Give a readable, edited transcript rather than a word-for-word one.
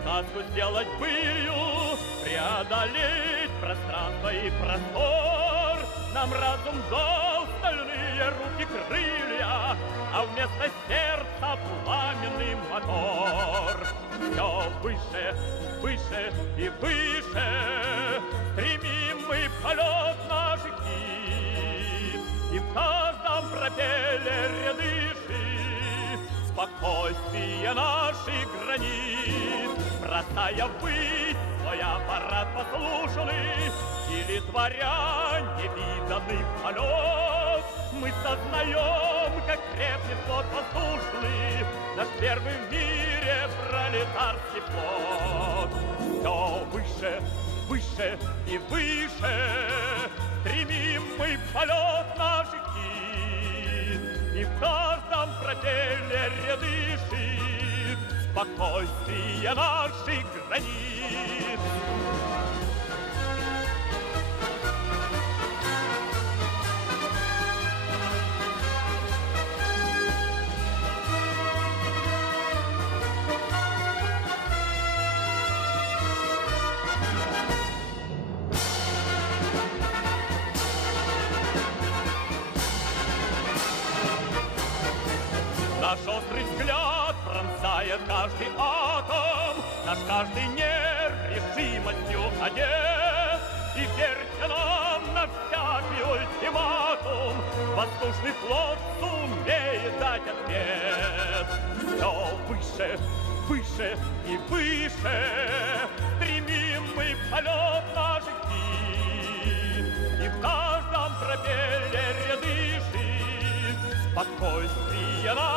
сказку сделать былью, преодолеть пространство и простор. Нам разум дал стальные руки крылья, а вместо сердца пламенный мотор. Все выше, выше и выше стремим мы полет наших птиц, и в каждом пропеллере дышит спокойствие наших границ. Бросая ввысь свой аппарат послушный, или творя невиданный полет, мы сознаем, как крепнет флот воздушный, наш первый в мире пролетарский флот. Все выше, выше и выше стремим мы полет наших птиц, и в каждом пропеллере дышит спокойствие наших границ. Наш острый взгляд пронзает каждый атом, наш каждый нерв решимостью одет. И верьте нам на всякий ультиматум, воздушный флот сумеет дать ответ. Все выше, выше и выше стремим мы полет наших птиц, и в каждом пропеллере дышит спокойствие наше.